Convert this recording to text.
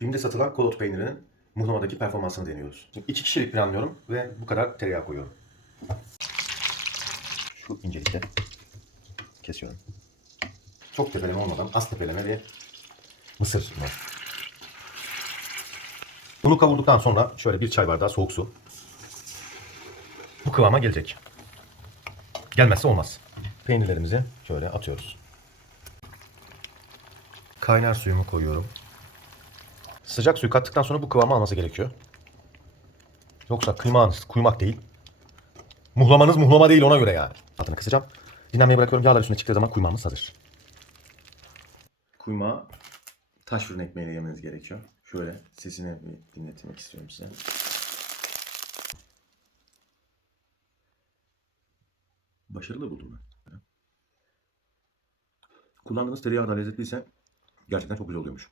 Bim'de satılan kolot peynirinin muhlamadaki performansını deniyoruz. Şimdi iki kişilik planlıyorum ve bu kadar tereyağı koyuyorum. Şu incelikte kesiyorum. Çok tepeleme olmadan az tepeleme ve mısır unu. Unu kavurduktan sonra şöyle bir çay bardağı soğuk su. Bu kıvama gelecek. Gelmezse olmaz. Peynirlerimizi şöyle atıyoruz. Kaynar suyumu koyuyorum. Sıcak suyu kattıktan sonra bu kıvamı alması gerekiyor. Yoksa kıymanız kuymak değil. Muhlamanız muhlama değil ona göre yani. Altını kısacağım. Dinlenmeye bırakıyorum. Yağlar üstüne çıktığı zaman kuymağımız hazır. Kuymağı taş fırın ekmeğiyle yemeniz gerekiyor. Şöyle sesini dinletmek istiyorum size. Başarılı buldum ben. Kullandığınız tereyağı da lezzetliyse gerçekten çok güzel oluyormuş.